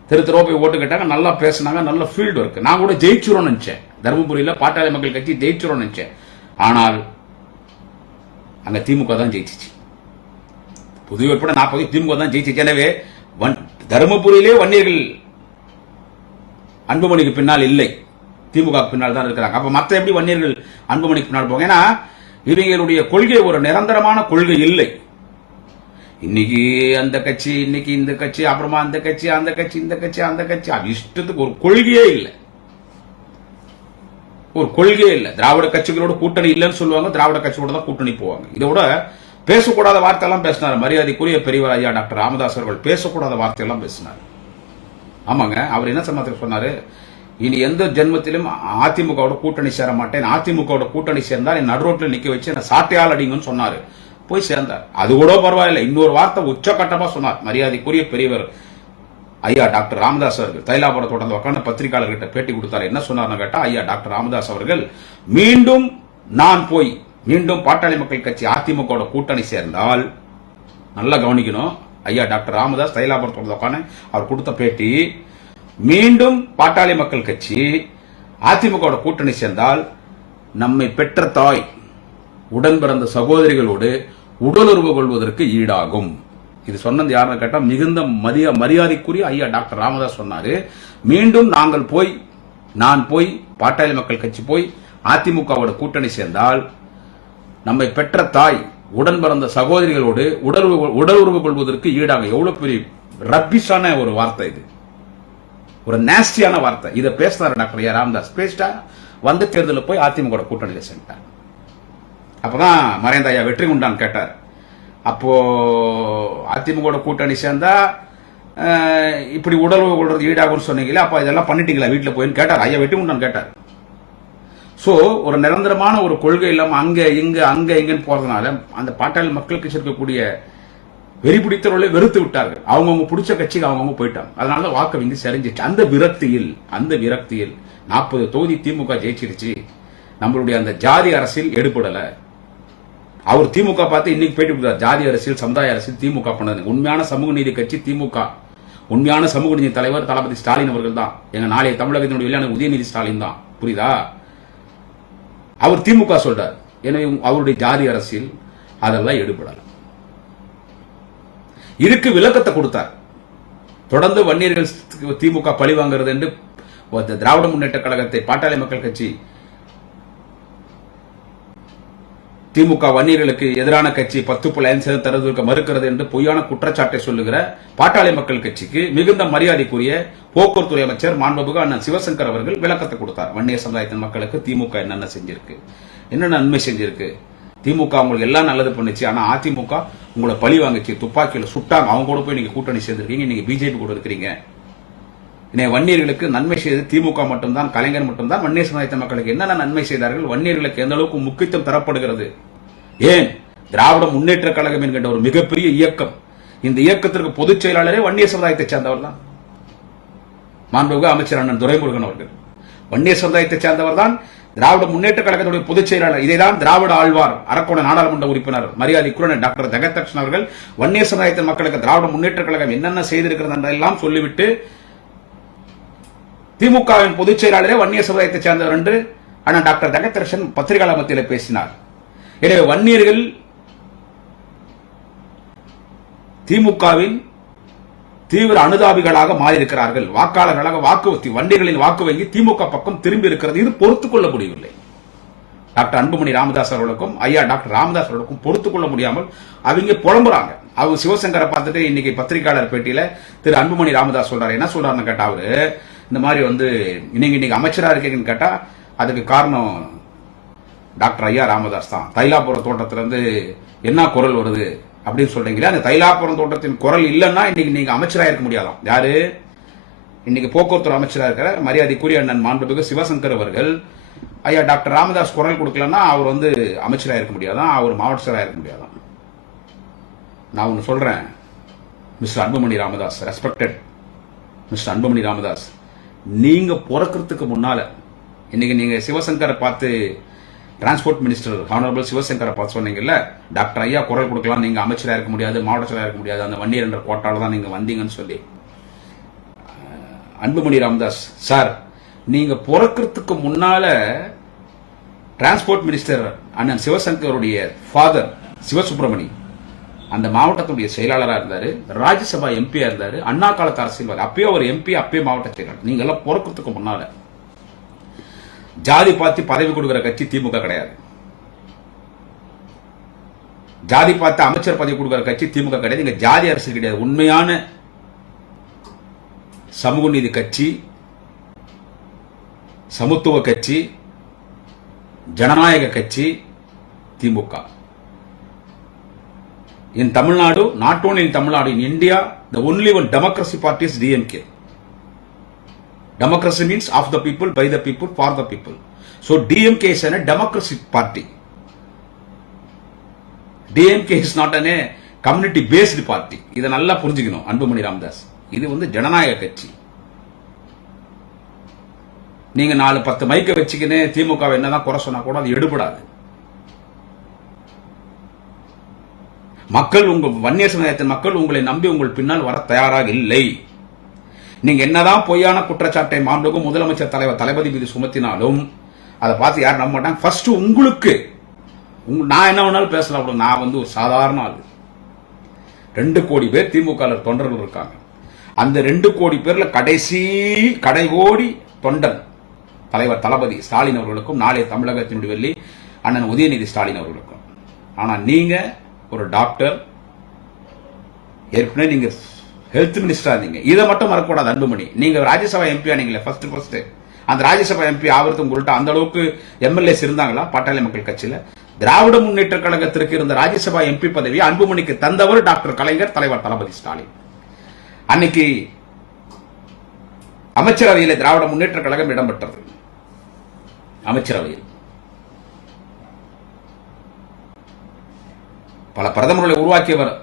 தெருவா போய் ஓட்டு கேட்டாங்க, நல்லா பேசினாங்க, நல்ல ஃபீல்டு இருக்கு. நான் கூட ஜெயிச்சிரும் நினைச்சேன், தருமபுரியில பாட்டாளி மக்கள் கட்சி ஜெயிச்சிரும் நினைச்சேன். ஆனால் அங்க திமுக தான் ஜெயிச்சிச்சு. புதுவை உட்பட 40 திமுக தான் ஜெயிச்சிச்சு. எனவே தருமபுரியிலே வன்னியர்கள் அன்புமணிக்கு பின்னால் இல்லை, திமுக பின்னால் தான் இருக்கிறாங்க. அப்ப மத்த எப்படி வன்னியர்கள் அன்புமணிக்கு பின்னால் போங்க? ஏன்னா இவங்களுடைய கொள்கை ஒரு நிரந்தரமான கொள்கை இல்லை. இன்னைக்கு அந்த கட்சி, இன்னைக்கு இந்த கட்சி, அப்புறமா அந்த கட்சி, அந்த கட்சி, இந்த கட்சி, அந்த கட்சி, அது இஷ்டத்துக்கு ஒரு கொள்கையே இல்லை, ஒரு கொள்கையே இல்லை. திராவிட கட்சிகளோட கூட்டணி இல்லைன்னு சொல்லுவாங்க, திராவிட கட்சியோட தான் கூட்டணி போவாங்க. இதோட பேசக்கூடாத வார்த்தையெல்லாம் பேசினார் மரியாதைக்குரிய பெரியவர் ஐயா டாக்டர் ராமதாஸ் அவர்கள். பேசக்கூடாத வார்த்தையெல்லாம் பேசினார். ஆமாங்க, அவர் என்ன சமயத்தில் சொன்னாரு, இனி எந்த ஜென்மத்திலும் அதிமுகவோட கூட்டணி சேர மாட்டேன், அதிமுகவோட கூட்டணி சேர்ந்தால் என் நடுரோட்டில் நிக்க வச்சு என்ன சாட்டையால் அடிங்கன்னு சொன்னாரு. போய் சேர்ந்தார். அது கூட பரவாயில்லை, இன்னொரு வார்த்தை உச்சகட்டமா சொன்னார் மரியாதைக்குரிய பெரியவர் ஐயா டாக்டர் ராமதாஸ் அவர்கள். தைலாபுரத்தோட உட்காந்து பத்திரிகையாளர்கிட்ட பேட்டி கொடுத்தாரு. என்ன சொன்னார்னு கேட்டா, ஐயா டாக்டர் ராமதாஸ் அவர்கள் மீண்டும் நான் போய் மீண்டும் பாட்டாளி மக்கள் கட்சி அதிமுக கூட்டணி சேர்ந்தால், நல்லா கவனிக்கணும், ஐயா டாக்டர் ராமதாஸ் தைலாபுரத்தோட உட்காந்து அவர் கொடுத்த பேட்டி, மீண்டும் பாட்டாளி மக்கள் கட்சி அதிமுக கூட்டணி சேர்ந்தால் நம்மை பெற்ற தாய் உடன் பிறந்த சகோதரிகளோடு உடலுறவு கொள்வதற்கு ஈடாகும். இது சொன்னது யாருன்னு கேட்டா, மிகுந்த மரியாதைக்குரிய ஐயா டாக்டர் ராமதாஸ் சொன்னாரு. மீண்டும் நான் போய் பாட்டாளி மக்கள் கட்சி போய் அதிமுகவோட கூட்டணி சேர்ந்தால் நம்மை பெற்ற தாய் உடன் பிறந்த சகோதரிகளோடு உடலுறவு கொள்வதற்கு ஈடாகும். எவ்வளவு பெரிய ரப்பிஷான ஒரு வார்த்தை இது, ஒரு நேஸ்டியான வார்த்தை. இதை பேசினார் டாக்டர் ஐயா ராமதாஸ். பேசிட்டா வந்த தேர்தலில் போய் அதிமுக கூட்டணியில் சேர்ந்தார். அப்பதான் மறைந்த ஐயா வெற்றி குண்டான் கேட்டார், அப்போ அதிமுக கூட்டணி சேர்ந்தா இப்படி உடலுறவு கொள்றது ஈடாகும்னு சொன்னீங்களே, அப்ப இதெல்லாம் பண்ணிட்டீங்களா வீட்டில் போயின்னு கேட்டார். ஐயா வெற்றி குண்டான் கேட்டார். சோ ஒரு நிரந்தரமான ஒரு கொள்கை இல்லாம அங்க இங்கன்னு போறதுனால அந்த பாட்டாளி மக்களுக்கு இருக்கக்கூடிய வெறி பிடித்தவர்களை வெறுத்து விட்டார்கள். அவங்கவுங்க பிடிச்ச கட்சிக்கு அவங்கவுங்க போயிட்டாங்க. அதனால வாக்கு வங்கி சரிஞ்சிச்சு. அந்த விரக்தியில் 40 தொகுதி திமுக ஜெயிச்சிருச்சு. நம்மளுடைய அந்த ஜாதி அரசியல் எடுபடல. அவர் திமுக பார்த்து இன்னைக்கு பேட்டி கொடுத்தார், ஜாதி அரசியல் சமுதாய அரசியல் திமுக பண்ணது. உண்மையான சமூக நீதி கட்சி திமுக, உண்மையான சமூக நீதி தலைவர் தளபதி ஸ்டாலின் அவர்கள் தான். எங்க நாளைய தமிழகத்தினுடைய வெளியான உதயநிதி ஸ்டாலின் தான். புரியுதா? அவர் திமுக சொல்றார். எனவே அவருடைய ஜாதி அரசியல் அதெல்லாம் எடுபடல. இதுக்கு விளக்கத்தை கொடுத்தார். தொடர்ந்து வன்னியர்கள் திமுக பழி வாங்குறது என்று திராவிட முன்னேற்ற கழகத்தை பாட்டாளி மக்கள் கட்சி திமுக வன்னியர்களுக்கு எதிரான கட்சி 10.5% தருவதற்கு மறுக்கிறது என்று பொய்யான குற்றச்சாட்டை சொல்லுகிற பாட்டாளி மக்கள் கட்சிக்கு மிகுந்த மரியாதைக்குரிய போக்குவரத்துறை அமைச்சர் மாண்புமிகு அண்ணன் சிவசங்கர் அவர்கள் விளக்கத்தை கொடுத்தார். வன்னியர் சமுதாயத்தின் மக்களுக்கு திமுக என்னென்ன செஞ்சிருக்கு, என்னென்ன நன்மை செஞ்சிருக்கு. திமுக உங்களுக்கு எல்லாம் நல்லது பண்ணுச்சு, ஆனா அதிமுக உங்களை பழி வாங்கிச்சு, துப்பாக்கியில சுட்டாங்க, அவங்க கூட போய் நீங்க கூட்டணி சேர்ந்திருக்கீங்க, நீங்க பிஜேபி கூட இருக்கிறீங்க. வன்னியர்களுக்கு நன்மை செய்தது திமுக மட்டும்தான், கலைஞர் மட்டும்தான். வன்னியர் சமுதாயத்தின் மக்களுக்கு என்னென்ன நன்மை செய்தார்கள், வன்னியர்களுக்கு எந்த அளவுக்கு முக்கியத்துவம் தரப்படுகிறது, ஏன் திராவிட முன்னேற்ற கழகம் என்கின்ற ஒரு மிகப்பெரிய இயக்கம், இந்த இயக்கத்திற்கு பொதுச் செயலாளரே வன்னியர் சமுதாயத்தை சேர்ந்தவர் தான். மாண்புமிகு அமைச்சர் அண்ணன் துரைமுருகன் அவர்கள் வன்னியர் சமுதாயத்தை சேர்ந்தவர் தான். திராவிட முன்னேற்ற கழகத்துடைய பொதுச் செயலாளர், இதைதான் திராவிட ஆழ்வார் அரக்கோண நாடாளுமன்ற உறுப்பினர் மரியாதைக்குரிய டாக்டர் ஜெகதக்ஷன் அவர்கள் வன்னியர் சமுதாயத்தின் மக்களுக்கு திராவிட முன்னேற்ற கழகம் என்னென்ன செய்திருக்கிறது என்றெல்லாம் சொல்லிவிட்டு திமுகவின் பொதுச் செயலாளரே வன்னியர் சமுதாயத்தை சேர்ந்தவர் என்று அண்ணன் டாக்டர் ஜெகதக்ஷன் பத்திரிகையாளர் மத்தியில் பேசினார். எனவே வன்னியர்கள் திமுகவின் தீவிர அனுதாபிகளாக மாறியிருக்கிறார்கள். வாக்காளர்களாக வன்னியர்களின் வாக்கு வங்கி திமுக பக்கம் திரும்பி இருக்கிறது. இது பொறுத்துக் கொள்ள முடியவில்லை. டாக்டர் அன்புமணி ராமதாஸ் அவர்களுக்கும் ஐயா டாக்டர் ராமதாஸ் அவர்களுக்கும் பொறுத்துக் கொள்ள முடியாமல் அவங்க புலம்புறாங்க. அவங்க சிவசங்கரை பார்த்துட்டு இன்னைக்கு பத்திரிகையாளர் பேட்டியில திரு அன்புமணி ராமதாஸ் சொல்றாரு. என்ன சொல்றாருன்னு கேட்டா, அவரு இந்த மாதிரி நீங்க இன்னைக்கு அமைச்சரா இருக்கீங்கன்னு கேட்டா அதுக்கு காரணம் டாக்டர் ஐயா ராமதாஸ் தான். தைலாபுரம் தோட்டத்திலிருந்து என்ன குரல் வருது அப்படின்னு சொல்றீங்களா, அந்த தைலாபுரம் தோட்டத்தின் குரல் இல்லைன்னா இன்னைக்கு நீங்க அமைச்சராக இருக்க முடியாதாம். யாரு இன்னைக்கு போக்குவரத்து அமைச்சராக இருக்கிற மரியாதைக்குரிய அண்ணன் மாண்புமிகு சிவசங்கர் அவர்கள் ஐயா டாக்டர் ராமதாஸ் குரல் கொடுக்கலன்னா அவர் அமைச்சராக இருக்க முடியாதான், அவர் மாவட்ட செயலாளராக இருக்க முடியாதான். நான் ஒன்று சொல்றேன், mister Anbumani Ramadoss, respected mister Anbumani Ramadoss, நீங்க பிறக்கிறதுக்கு முன்னால இன்னைக்கு நீங்க சிவசங்கரை பார்த்து டிரான்ஸ்போர்ட் மினிஸ்டர் ஹானரபிள் சிவசங்கரை பார்த்து சொன்னீங்கல்ல, டாக்டர் ஐயா குரல் கொடுக்கலாம், நீங்க அமைச்சராக இருக்க முடியாது, மாவட்ட செயலாளராக இருக்க முடியாது, அந்த வன்னியர் என்ற கோட்டால தான் நீங்க வந்தீங்கன்னு சொல்லி அன்புமணி ராமதாஸ் சார், நீங்க பிறக்கிறதுக்கு முன்னால டிரான்ஸ்போர்ட் மினிஸ்டர் அண்ணன் சிவசங்கருடைய ஃபாதர் சிவசுப்பிரமணி அந்த மாவட்டத்துடைய செயலாளராக இருந்தாரு, ராஜ்யசபா எம்பியா இருந்தாரு, அண்ணா காலத்து அரசியல்வாதி. அப்பயே ஒரு எம்பி, அப்பயே மாவட்ட செயலாளர். நீங்க எல்லாம் பிறக்கிறதுக்கு முன்னால ஜாதி பார்த்து பதவி கொடுக்கிற கட்சி திமுக கிடையாது. ஜாதி பார்த்து அமைச்சர் பதவி கொடுக்கிற கட்சி திமுக கிடையாது. இங்க ஜாதி அரசியல் கிடையாது. உண்மையான சமூக நீதி கட்சி, சமத்துவ கட்சி, ஜனநாயக கட்சி திமுக. In Tamil Nadu, not only in Tamil Nadu, in India, the only one democracy party is DMK. Democracy means of the people, by the people, for the people. So DMK is a democracy party. DMK is not a community based party. இதை நல்லா புரிஞ்சுக்கணும் அன்புமணி ராமதாஸ். இது வந்து ஜனநாயக கட்சி. நீங்க 4-10 மைக்க வச்சுக்கினே திமுக என்னதான் குறை சொன்னா கூட அது எடுபடாது. மக்கள், உங்கள் வன்னியர் சமுதாயத்தின் மக்கள் உங்களை நம்பி உங்கள் பின்னால் வர தயாராக இல்லை. நீங்க என்னதான் பொய்யான குற்றச்சாட்டை மாண்புமிகு முதலமைச்சர் தலைவர் தளபதி மீது சுமத்தினாலும் அதை பார்த்து யாரும் நம்ப மாட்டாங்க. ஃபர்ஸ்ட் உங்களுக்கு நான் என்ன வேணாலும் பேசலாம். நான் வந்து ஒரு சாதாரண ஆளு. 2 கோடி பேர் திமுக தொண்டர்கள் இருக்காங்க. அந்த 2 கோடி பேர்ல கடைகோடி தொண்டன் தலைவர் தளபதி ஸ்டாலின் அவர்களுக்கும் நாளைய தமிழகத்தினுடைய வெள்ளி அண்ணன் உதயநிதி ஸ்டாலின் அவர்களுக்கும். ஆனா நீங்க ஒரு டாக்டர், ஏற்கனவே நீங்க ஹெல்த் மினிஸ்டரா இருந்தீங்க. இதை மட்டும் மறக்கக்கூடாது அன்புமணி. நீங்க ராஜ்யசபா எம்பி ஆனீங்களே ஃபர்ஸ்ட். அந்த ராஜ்யசபா எம்பி ஆகிறது உங்கள்ட்ட அந்த அளவுக்கு எம்எல்ஏஸ் இருந்தாங்களா பாட்டாளி மக்கள் கட்சியில? திராவிட முன்னேற்ற கழகத்திற்கு இருந்த ராஜ்யசபா எம்பி பதவியை அன்புமணிக்கு தந்தவர் டாக்டர் கலைஞர், தலைவர் தளபதி ஸ்டாலின். அன்னைக்கு அமைச்சரவையில் திராவிட முன்னேற்ற கழகம் இடம்பெற்றது. அமைச்சரவையில் பல பிரதமர்களை உருவாக்கியவர்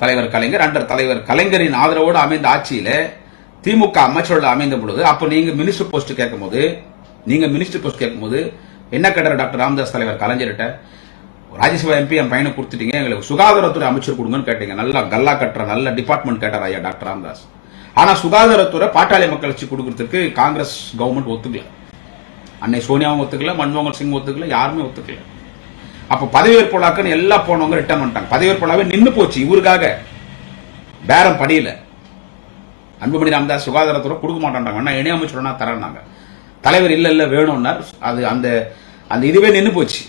தலைவர் கலைஞர். அண்டர் தலைவர் கலைஞரின் ஆதரவோடு அமைந்த ஆட்சியில திமுக அமைச்சர்கள் அமைந்த பொழுது, அப்ப நீங்க மினிஸ்டர் போஸ்ட் கேட்கும்போது என்ன கேட்டார் டாக்டர் ராமதாஸ் தலைவர் கலைஞர்கிட்ட? ராஜ்யசபா எம்பி என் பையனை கொடுத்துட்டீங்க, எங்களுக்கு சுகாதாரத்துறை அமைச்சர் கொடுங்கன்னு கேட்டீங்க. நல்லா கல்லா கட்டுற நல்ல டிபார்ட்மெண்ட் கேட்டார் ஐயா டாக்டர் ராமதாஸ். ஆனா சுகாதாரத்துறை பாட்டாளி மக்கள் கட்சி கொடுக்கறதுக்கு காங்கிரஸ் கவர்மெண்ட் ஒத்துக்கல. அன்னை சோனியாவும் ஒத்துக்கல, மன்மோகன் சிங் ஒத்துக்கல, யாருமே ஒத்துக்கல. அப்ப பதவியேற்பு விழாக்குன்னு எல்லாம் போனவங்க ரிட்டர்ன் பண்ணிட்டாங்க. பதவியேற்பு விழாவே நின்று போச்சு. இவருக்காக பேரம் படியில அன்புமணி ராமதாஸ் சுகாதாரத்துறை கொடுக்க மாட்டாங்க. இணை அமைச்சர் தரேன்னாங்க. தலைவர் இல்ல வேணும்னார். அது அந்த அந்த இதுவே நின்று போச்சு.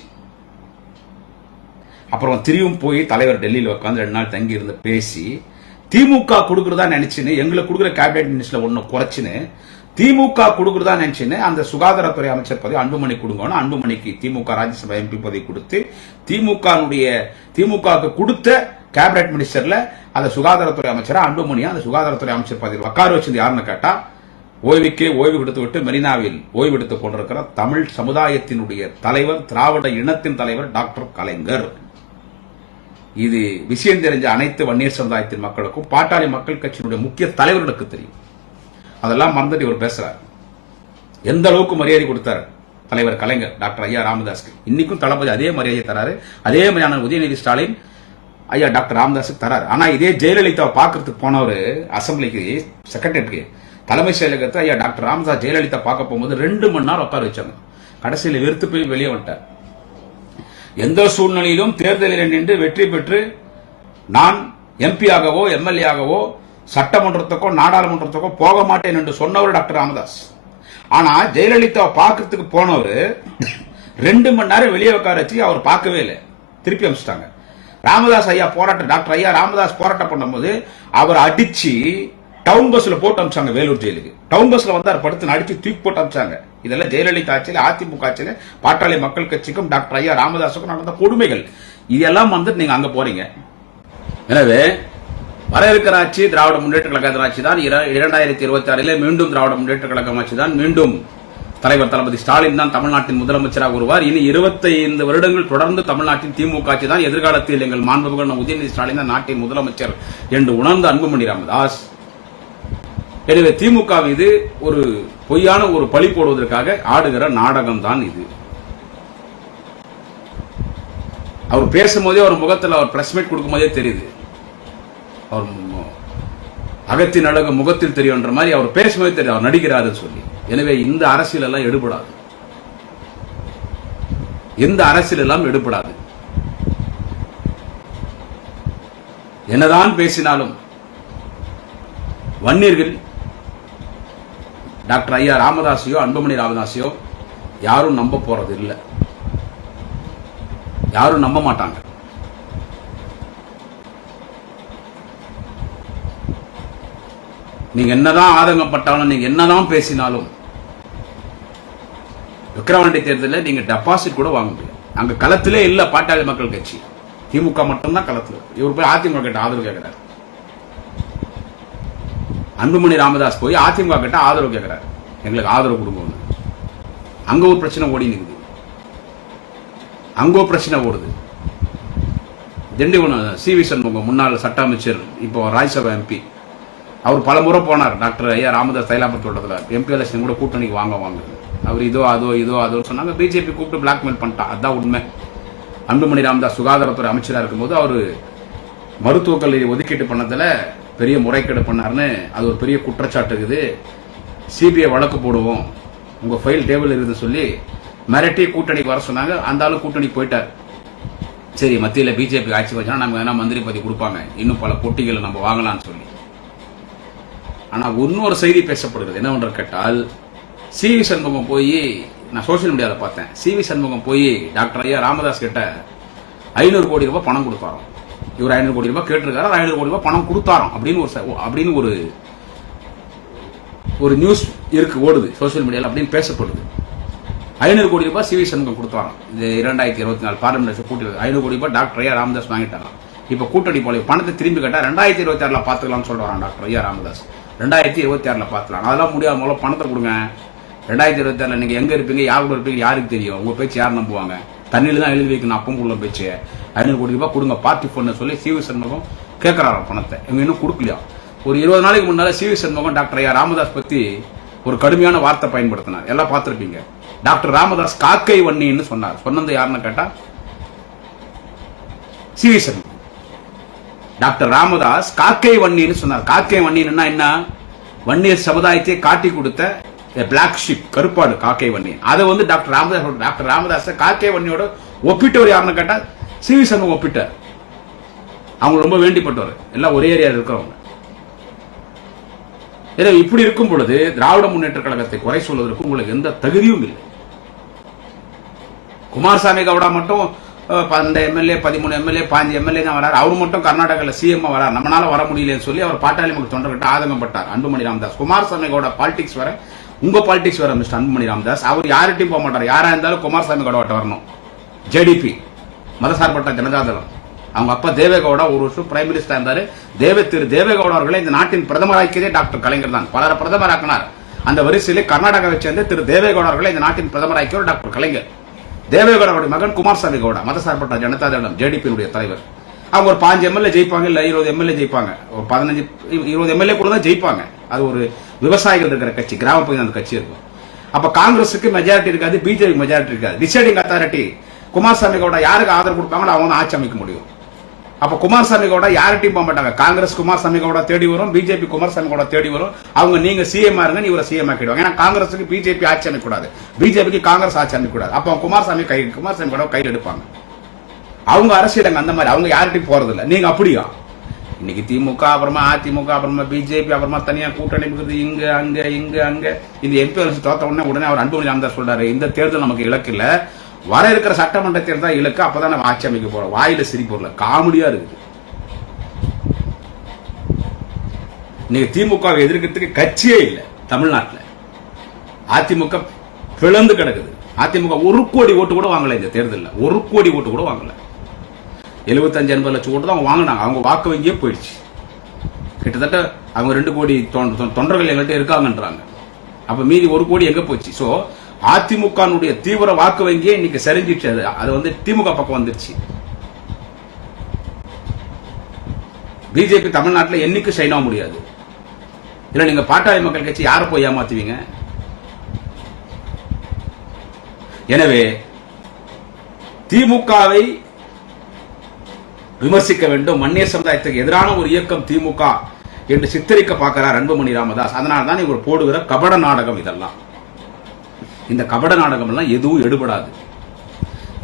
அப்புறம் திரும்பியும் போய் தலைவர் டெல்லியில் உட்காந்து 2 நாள் தங்கி இருந்து பேசி திமுக கொடுக்கறதா நினைச்சுன்னு, எங்களுக்கு கொடுக்குற கேபினெட் மினிஸ்டர்ல ஒன்னு குறைச்சுன்னு திமுக கொடுக்கறதா நினைச்சுன்னு அந்த சுகாதாரத்துறை அமைச்சர் பதவி அன்புமணி கொடுங்கன்னு அன்புமணிக்கு திமுக ராஜ்யசபா எம்பி பதவி கொடுத்து திமுக கொடுத்த கேபினெட் மினிஸ்டர்ல அந்த சுகாதாரத்துறை அமைச்சரா அன்புமணியா அந்த சுகாதாரத்துறை அமைச்சர் பதவி உட்கார வச்சது யாருன்னு கேட்டா, ஓய்வு கொடுத்து விட்டு மெரினாவில் ஓய்வு எடுத்துக் கொண்டிருக்கிற தமிழ் சமுதாயத்தினுடைய தலைவர், திராவிட இனத்தின் தலைவர் டாக்டர் கலைஞர். இது விஷயம் தெரிஞ்ச அனைத்து வன்னியர் சமுதாயத்தின் மக்களுக்கும் பாட்டாளி மக்கள் கட்சியினுடைய முக்கிய தலைவர்களுக்கு தெரியும். அதெல்லாம் மறந்துட்டு இவர் பேசுறார். எந்த அளவுக்கு மரியாதை கொடுத்தார் தலைவர் கலைஞர் டாக்டர் ஐயா ராமதாஸ்க்கு. இன்னைக்கும் தளபதி அதே மரியாதை தராரு. அதே மாதிரியான உதயநிதி ஸ்டாலின் ஐயா டாக்டர் ராமதாஸுக்கு தராரு. ஆனா இதே ஜெயலலிதாவை பாக்குறதுக்கு போனவர் அசம்பிளிக்கு செக்ரட்டரிக்கு தலைமை செயலகத்தை ஐயா டாக்டர் ராமதாஸ் ஜெயலலிதா பார்க்க போகும்போது 2 மணி நேரம் உட்கார வச்சாங்க. கடைசியில் வெறுத்து போய் வெளியே வந்துட்டார். எந்த சூழ்நிலையிலும் தேர்தலில் நின்று வெற்றி பெற்று நான் எம்பி ஆகவோ எம்எல்ஏ ஆகவோ சட்டமன்றத்துக்கோ நாடாளுமன்றத்துக்கோ போக மாட்டேன் என்று சொன்னவர் டாக்டர் ராமதாஸ். ஆனா ஜெயலலிதாவை பார்க்கறதுக்கு போனவர் 2 மணி நேரம் வெளியே உட்கார வச்சு அவர் பார்க்கவே இல்லை, திருப்பி அனுப்பிச்சிட்டாங்க. ராமதாஸ் ஐயா போராட்டம், டாக்டர் ஐயா ராமதாஸ் போராட்டம் பண்ணும்போது அவர் அடிச்சு டவுன் பஸ்ல போட்டு அனுப்பிச்சாங்க வேலூர் ஜெயிலுக்கு. டவுன் பஸ்ல வந்தார், படுத்து அடிச்சு தூக்கி போட்டு அனுப்பிச்சாங்க. இதெல்லாம் ஜெயலலிதா ஆட்சியில, அதிமுக ஆட்சியில பாட்டாளி மக்கள் கட்சிக்கும் டாக்டர் ஐயா ராமதாஸுக்கும் நடந்த கொடுமைகள். இதெல்லாம் வந்துட்டு நீங்க அங்க போறீங்க. எனவே வர இருக்கிற ஆட்சி திராவிட முன்னேற்ற கழகத்தின் ஆட்சி தான். 2026 மீண்டும் திராவிட முன்னேற்ற கழகம் ஆட்சி தான். மீண்டும் தலைவர் தளபதி ஸ்டாலின் தான் தமிழ்நாட்டின் முதலமைச்சராக வருவார். இனி 25 வருடங்கள் தொடர்ந்து தமிழ்நாட்டின் திமுக ஆட்சி தான். எதிர்காலத்தில் எங்கள் மாண்புமிகு உதயநிதி ஸ்டாலின் தான் நாட்டின் முதலமைச்சர் என்று உணர்ந்த அன்புமணி ராமதாஸ், எனவே திமுக மீது ஒரு பொய்யான ஒரு பழி போடுவதற்காக ஆடுகிற நாடகம் தான் இது. அவர் பேசும்போதே அவர் முகத்தில் அவர் பிரஸ் மீட் கொடுக்கும் போதே தெரியுது. அவர் அகத்தின் அழகு முகத்தில் தெரியும்ன்ற மாதிரி அவர் பேசும்போது தெரியும் அவர் நடிக்கிறாருன்னு சொல்லி. எனவே இந்த அரசியல் எல்லாம் எடுபடாது, எந்த அரசியல் எல்லாம் எடுபடாது. என்னதான் பேசினாலும் வன்னியர்கள் டாக்டர் ஐயா ராமதாஸையோ அன்புமணி ராமதாஸையோ யாரும் நம்ப போறது இல்லை, யாரும் நம்ப மாட்டாங்க. நீங்க என்னதான் ஆதங்கப்பட்டாலும், நீங்க என்னதான் பேசினாலும் விக்கிரவாண்டி தேர்தலில் நீங்க டெபாசிட் கூட வாங்க முடியாது. அங்க களத்திலே இல்ல பாட்டாளி மக்கள் கட்சி, திமுக மட்டும்தான் களத்துல. இவர் போய் அதிமுக கிட்ட ஆதரவு கேட்கிறார். அன்புமணி ராமதாஸ் போய் அதிமுக கிட்ட ஆதரவு கேட்கிறார், எங்களுக்கு ஆதரவு கொடுங்க. அங்க ஒரு பிரச்சனை ஓடி நிக்குது, அங்க ஒரு பிரச்சனை ஓடுது. திண்டிவனம் சி.வி. சண்முகம் முன்னாள் சட்ட அமைச்சர், இப்போ ராஜ்யசபா எம்பி, அவர் பல முறை போனார் டாக்டர் ஐயா ராமதாஸ் தைலாபுரத்தோட்டத்தில் எம்பி எலெக்ஷன் கூட கூட்டணிக்கு வாங்க அவர் இதோ அதோன்னு சொன்னாங்க. பிஜேபி கூப்பிட்டு பிளாக்மெயில் பண்ணிட்டான். அதுதான் உண்மை. அன்புமணி ராமதாஸ் சுகாதாரத்துறை அமைச்சராக இருக்கும்போது அவர் மருத்துவக் கல்லூரி ஒதுக்கீட்டு பண்ணதில் பெரிய முறைகேடு பண்ணார்னு அது ஒரு பெரிய குற்றச்சாட்டு இருக்குது. சிபிஐ வழக்கு போடுவோம், உங்க ஃபைல் டேபிள் இருக்குது சொல்லி மிரட்டி கூட்டணிக்கு வர சொன்னாங்க. அந்த ஆளு கூட்டணிக்கு போயிட்டார். சரி, மத்தியில் பிஜேபி ஆட்சி வச்சா நம்ம வேணா மந்திரி பதவி கொடுப்பாங்க, இன்னும் பல போட்டிகளை நம்ம வாங்கலாம்னு சொல்லி. ஆனா இன்னொரு செய்தி பேசப்படுகிறது. என்னவென்று கேட்டால், சி.வி. சண்முகம் போய், நான் சோசியல் மீடியாவில் பார்த்தேன், சி.வி. சண்முகம் போய் டாக்டர் ஐயா ராமதாஸ் கிட்ட 500 கோடி ரூபாய் பணம் கொடுத்தாராம். இவர் 500 கோடி ரூபாய் கேட்டிருக்காரு, 500 கோடி ரூபாய் பணம் கொடுத்தாராம் அப்படின்னு ஒரு நியூஸ் இருக்கு, ஓடுது சோசியல் மீடியாவில், அப்படின்னு பேசப்படுது. 500 கோடி ரூபாய் சி.வி. சண்முகம் கொடுத்தாராம். இது 2024 பார்லிமெண்ட் கூட்டி 500 கோடி ரூபாய் டாக்டர் ஐயா ராமதாஸ் வாங்கிட்டாராம். இப்ப கூட்டணி போல பணத்தை திரும்பி கேட்டா 2026 பாத்துக்கலாம்னு சொல்றான் டாக்டர் ஐயா ராமதாஸ். 2026 பார்த்துக்கலாம். அதெல்லாம் முடியாத மூலம் பணத்தை கொடுங்க. 2026 நீங்க எங்க இருப்பீங்க, யார் கூட இருப்பீங்க, யாருக்கு தெரியும்? உங்க பேச்சு யார் நம்புவாங்க? தண்ணியில தான் எழுதி வைக்கணும் அப்பம் உள்ள பேச்சு. 500 கோடி ரூபாய் கொடுங்க பார்ட்டி பண்ண சொல்லி சி.வி. சண்முகம் கேட்கிறாராம் பணத்தை. இவங்க இன்னும் கொடுக்கலையா? ஒரு 20 நாளைக்கு முன்னால சி.வி. சண்முகம் டாக்டர் ஐயா ராமதாஸ் பத்தி ஒரு கடுமையான வார்த்தை பயன்படுத்தினார். எல்லாம் பார்த்திருப்பீங்க. டாக்டர் ராமதாஸ் காக்கை வன்னின்னு சொன்னார். சொன்னது யாருன்னு கேட்டா சி.வி. சண்முகம். டாக்டர் ராமதாஸ் காக்கை வன்னின்னு சொன்னார். காக்கை வன்னின்னா என்ன? வன்னியர் சமுதாயத்தை காட்டி கொடுத்த பிளாக் ஷிப், கருப்பாடு காக்கை வன்னி. அதை வந்து டாக்டர் ராமதாஸ் காக்கை வன்னியோட ஒப்பிட்டவர் யாருன்னு கேட்டா சி.வி. சண்முகம் ஒப்பிட்டார். அவங்க ரொம்ப வேண்டிப்பட்டவர், எல்லாம் ஒரே ஏரியாவில் இருக்கிறவங்க. இப்படி இருக்கும் பொழுது திராவிட முன்னேற்ற கழகத்தை குறை சொல்வதற்கு உங்களுக்கு எந்த தகுதியும் இல்லை. குமாரசாமி கவுடா மட்டும் 12 எம்எல்ஏ 13 எம்எல்ஏ 15 எம்எல்ஏ தான் வராரு. அவர் மட்டும் கர்நாடகாவில் சிஎம் வரார், நம்மளால வர முடியலன்னு சொல்லி அவர் பாட்டாளி மக்கள் தொண்டர்கிட்ட ஆதங்கப்பட்டார் அன்புமணி ராமதாஸ். குமாரசாமி கவுடா பாலிடிக்ஸ் வர, உங்க பாலிடிக்ஸ் வர மிஸ்டர் அன்புமணி ராமதாஸ். அவர் யார்கிட்டையும் போக மாட்டார். யாரா இருந்தாலும் குமாரசாமி கவுடாட்ட வரணும். ஜேடிபி மதசார்பற்ற ஜனதாதளம், அவங்க அப்பா தேவேகவுடா ஒரு வருஷம் பிரைம் மினிஸ்டர் இருந்தாரு. திரு தேவேகவுடா அவர்களை இந்த நாட்டின் பிரதமராக்கியதே டாக்டர் கலைஞர் தான். பலரை பிரதமராக்கினார். அந்த வரிசையிலே கர்நாடகாவை சேர்ந்த திரு தேவேகவுடா அவர்களை இந்த நாட்டின் பிரதமராக்கியவர் டாக்டர் கலைஞர். தேவேகவுடாவுடைய மகன் குமாரசாமி கவுடா மதசார்பற்ற ஜனதாதளம் ஜேடிபியினுடைய தலைவர். அவங்க ஒரு 5 எம்எல்ஏ ஜெயிப்பாங்க, இல்ல 20 எம்எல்ஏ ஜெயிப்பாங்க, ஒரு 15-20 எம்எல்ஏ கூட தான் ஜெயிப்பாங்க. அது ஒரு விவசாயிகள் இருக்கிற கட்சி, கிராம பகுதியில் அந்த கட்சி இருக்கும். அப்ப காங்கிரஸுக்கு மெஜாரிட்டி இருக்காது, பிஜேபி மெஜாரிட்டி இருக்காது. டிசைடிங் அத்தாரிட்டி குமாரசாமி கவுடா யாருக்கு ஆதரவு கொடுப்பாங்களோ அவங்க தான் ஆட்சி அமைக்க முடியும். அப்ப குமாரசாமி கவுடா யார்கிட்டையும் போக மாட்டாங்க. காங்கிரஸ் குமாரசாமி கவுடா தேடி வரும், பிஜேபி குமாரசாமி கவுடா தேடி வரும். அவங்க நீங்க சிஎம் இருங்க, இவரை சிஎம் ஆக்கிடுவாங்க. ஏன்னா காங்கிரஸுக்கு பிஜேபி ஆட்சி அமைக்க கூடாது, பிஜேபிக்கு காங்கிரஸ் ஆட்சி அமைக்க கூடாது. அப்ப குமாரசாமி கவுடா கையில் எடுப்பாங்க. அவங்க அரசியலங்க அந்த மாதிரி, அவங்க யார்கிட்டையும் போறது இல்லை. நீங்க அப்படியா? இன்னைக்கு திமுக, அப்புறமா அதிமுக, அப்புறமா பிஜேபி, அப்புறமா தனியா கூட்டணி இருக்குது, இங்க அங்க இங்க அங்க. இந்த எம்பி எலெக்ஷன் தோத்த உடனே அவர் அன்புமணி ராமதாஸ் சொல்றாரு, இந்த தேர்தல் நமக்கு இலக்கு இல்ல, வர இருக்கிற சட்டமன்ற தேர்தல் தான் இலக்கு, அப்பதான் நம்ம ஆட்சி அமைக்க போறோம். வாயில சிரிப்பொருள் காமெடியா இருக்குது. இன்னைக்கு திமுகவை எதிர்க்கிறதுக்கு கட்சியே இல்லை தமிழ்நாட்டில். அதிமுக பிளந்து கிடக்குது. அதிமுக 1 கோடி ஓட்டு கூட வாங்கல இந்த தேர்தலில், 1 கோடி ஓட்டு கூட வாங்கல. 75-80 லட்சம் ஓட்டு தான் அவங்க வாங்கினாங்க. அவங்க வாக்கு வங்கியே போயிடுச்சு. கிட்டத்தட்ட அவங்க 2 கோடி தொண்டர்கள் எங்கள்கிட்ட இருக்காங்கன்றாங்க. அப்ப மீதி 1 கோடி எங்க போச்சு? சோ அதிமுக தீவிர வாக்கு வங்கியே இன்னைக்கு சரிஞ்சிச்சு. அது வந்து திமுக பக்கம் வந்துருச்சு. பிஜேபி தமிழ்நாட்டில் என்னைக்கு ஷைன் ஆக முடியாது. இல்ல நீங்க பாட்டாளி மக்கள் கட்சி யாரை போய் ஏமாத்துவீங்க? எனவே திமுகவை விமர்சிக்க வேண்டும். வன்னியர் சமுதாயத்துக்கு எதிரான ஒரு இயக்கம் திமுக என்று சித்தரிக்க பார்க்கிறார் அன்புமணி ராமதாஸ். அதனால தான் இவர் போடுகிற கபட நாடகம் இதெல்லாம். இந்த கபட நாடகம் எல்லாம் எதுவும் எடுபடாது.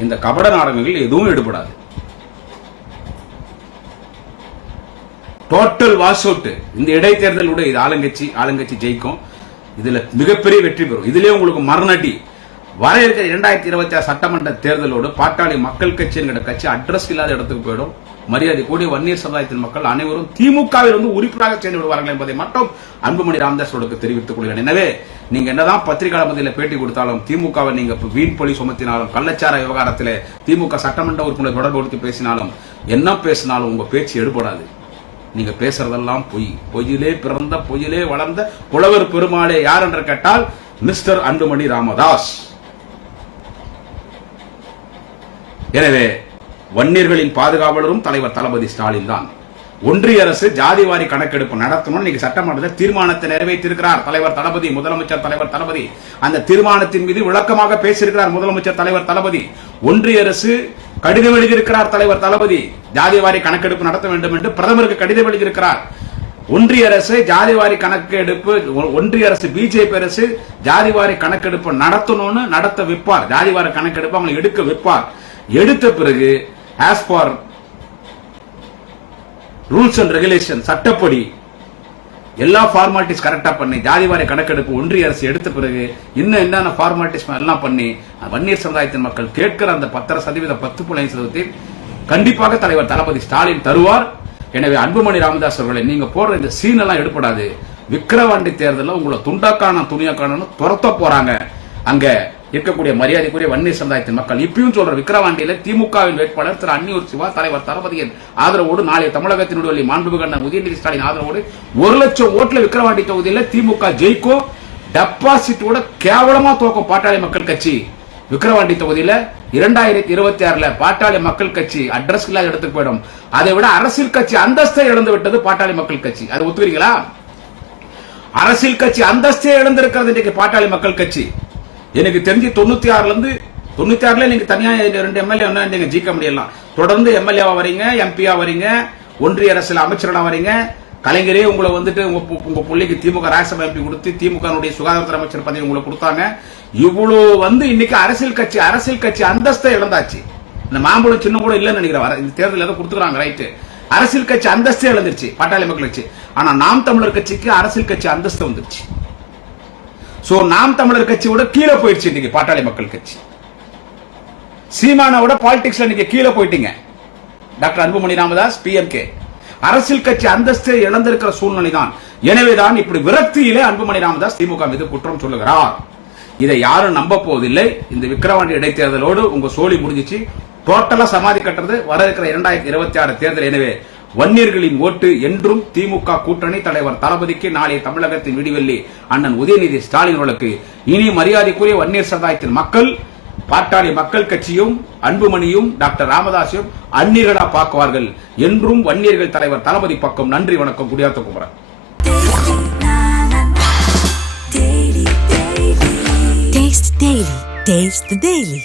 இந்த கபட நாடகங்கள் எதுவும் எடுபடாது. Total wash out. இந்த இடைத்தேர்தலோட இது ஆளுங்கட்சி ஜெயிக்கும். இதுல மிகப்பெரிய வெற்றி பெறும். இதுலயே உங்களுக்கு மரணடி வர இருக்கிற 2026 சட்டமன்ற தேர்தலோடு பாட்டாளி மக்கள் கட்சி என்கிற கட்சி அட்ரஸ் இல்லாத இடத்துக்கு போயிடும். மரியாதை கூடிய வன்னியர் சமுதாயத்தின் மக்கள் அனைவரும் திமுகவில் வந்து உறுப்பினராக சேர்ந்து விடுவார்கள் என்பதை மட்டும் அன்புமணி ராமதாஸ் தெரிவித்துக் கொள்கிறேன். எனவே நீங்க என்னதான் பத்திரிகை மத்தியில் பேட்டி கொடுத்தாலும், திமுகவை நீங்க வீண் பழி சுமத்தினாலும், கள்ளச்சார விவகாரத்தில் திமுக சட்டமன்ற உறுப்பினர் தொடர்பு பேசினாலும், என்ன பேசினாலும் உங்க பேச்சு எடுபடாது. நீங்க பேசுறதெல்லாம் பொய். பொய்யிலே பிறந்த பொய்யிலே வளர்ந்த புலவர் பெருமாளே யார் என்று கேட்டால் மிஸ்டர் அன்புமணி ராமதாஸ். எனவே வன்னியர்களின் பாதுகாவலரும் தலைவர் தளபதி ஸ்டாலின் தான். ஒன்றிய அரசு ஜாதிவாரி கணக்கெடுப்பு நடத்தணும் இன்னைக்கு சட்டமன்றத்தில் தீர்மானத்தை நிறைவேற்றியிருக்கிறார் தலைவர் தளபதி, முதலமைச்சர் தலைவர் தளபதி. அந்த தீர்மானத்தின் மீது விளக்கமாக பேசியிருக்கிறார் முதலமைச்சர் தலைவர் தளபதி. ஒன்றிய அரசு கடிதம் எழுதியிருக்கிறார் தலைவர் தளபதி, ஜாதிவாரி கணக்கெடுப்பு நடத்த வேண்டும் என்று பிரதமருக்கு கடிதம் எழுதியிருக்கிறார். ஒன்றிய அரசு ஜாதிவாரி கணக்கெடுப்பு, ஒன்றிய அரசு பிஜேபி அரசு ஜாதிவாரி கணக்கெடுப்பு நடத்தணும்னு நடத்த வைப்பார். ஜாதிவாரி கணக்கெடுப்பு அவங்க எடுக்க வைப்பார். எடுத்த பிறகு as for rules and regulation சட்டப்படி எல்லா ஃபார்மாலிட்டிஸ் கரெக்டா பண்ணி ஜாதிவாரி கணக்கெடுப்பு ஒன்றிய அரசு எடுத்த பிறகு இன்னும் என்னென்ன ஃபார்மாலிட்டிஸ் எல்லாம் பண்ணி வன்னியர் சமுதாயத்தின் மக்கள் கேட்கிற அந்த 10% 10.5% கண்டிப்பாக தலைவர் தளபதி ஸ்டாலின் தருவார். எனவே அன்புமணி ராமதாஸ் அவர்களை நீங்க போடுற இந்த சீன் எல்லாம் எடுப்படாது. விக்கிரவாண்டி தேர்தலில் உங்களை துண்டாக்கான துணியாக்கான துரத்த போறாங்க. அங்க இருக்கக்கூடிய மரியாதைக்குரிய வன்னியர் சமுதாயத்தின் மக்கள் இப்பயும் சொல்ற விக்கிரவாண்டியில திமுகவின் வேட்பாளர் திரு அன்னியூர் சிவா தலைவர் தளபதியின் ஆதரவோடு நாளைய தமிழகத்தினுடைய மாண்புமிகு உதயநிதி ஸ்டாலின் ஆதரவோடு 1,00,000 ஓட்டுல விக்கிரவாண்டி தொகுதியில் திமுக ஜெயிக்கும். டெபாசிட்டோட கேவலமா தோக்கும் பாட்டாளி மக்கள் கட்சி. விக்கிரவாண்டி தொகுதியில 2026 பாட்டாளி மக்கள் கட்சி அட்ரஸ் இல்லாத இடத்துக்கு போயிடும். அதை விட அரசியல் கட்சி அந்தஸ்தை இழந்து விட்டது பாட்டாளி மக்கள் கட்சி. அதை ஒத்துக்கிறீங்களா? அரசியல் கட்சி அந்தஸ்தே இழந்திருக்கிறது இன்றைக்கு பாட்டாளி மக்கள் கட்சி. எனக்கு தெரிஞ்சு 96 நீங்க தனியா 2 எம்எல்ஏ நீங்க ஜீக்க முடியலாம். தொடர்ந்து எம்எல்ஏவா வரீங்க, எம்பியா வரீங்க, ஒன்றிய அரசியல் அமைச்சராக வரீங்க. கலைஞரே உங்களை வந்துட்டு உங்க பிள்ளைக்கு திமுக ராஜ்யசபா எம்பி கொடுத்து திமுக சுகாதாரத்துறை அமைச்சர் பதவி உங்களை கொடுத்தாங்க. இவ்வளவு இன்னைக்கு அரசியல் கட்சி அந்தஸ்தை இழந்தாச்சு. இந்த மாம்பழம் சின்ன கூட இல்லைன்னு நினைக்கிறேன். இந்த தேர்தல் ஏதோ கொடுத்துருக்காங்க, ரைட்டு. அரசியல் கட்சி அந்தஸ்தே இழந்துருச்சு பாட்டாளி மக்கள் கட்சி. ஆனா நாம் தமிழர் கட்சிக்கு அரசியல் கட்சி அந்தஸ்து வந்துருச்சு. சோ நாம் தமிழர் கட்சியோட கீழே போயிடுச்சு இன்னைக்கு பாட்டாளி மக்கள் கட்சி. சீமானோட பாலிடிக்ஸ்ல நீங்க கீழே போயிட்டீங்க. டாக்டர் அன்புமணி ராமதாஸ் பிஎம்கே அரசியல் கட்சி அந்தஸ்து இழந்திருக்கிற சூழ்நிலை தான். எனவேதான் இப்படி விரக்தியிலே அன்புமணி ராமதாஸ் திமுக மீது குற்றம் சொல்லுகிறார். இதை யாரும் நம்ப போவதில்லை. இந்த விக்கிரவாண்டி இடைத்தேர்தலோடு உங்க சோழி முடிஞ்சிச்சு. டோட்டலா சமாதி கட்டுறது வர இருக்கிற 2026 தேர்தல். எனவே வன்னியர்களின் ஓட்டு என்றும் திமுக கூட்டணி தலைவர் தளபதிக்கு, நாளைய தமிழகத்தின் விடிவெள்ளி அண்ணன் உதயநிதி ஸ்டாலின் அவர்களுக்கு. இனி மரியாதைக்குரிய வன்னியர் சமுதாயத்தின் மக்கள் பாட்டாளி மக்கள் கட்சியும் அன்புமணியும் டாக்டர் ராமதாஸையும் அந்நியர்களா பார்க்குவார்கள். என்றும் வன்னியர்கள் தலைவர் தளபதி பக்கம். நன்றி, வணக்கம். குடியாத்த குமரன். Taste the Daily.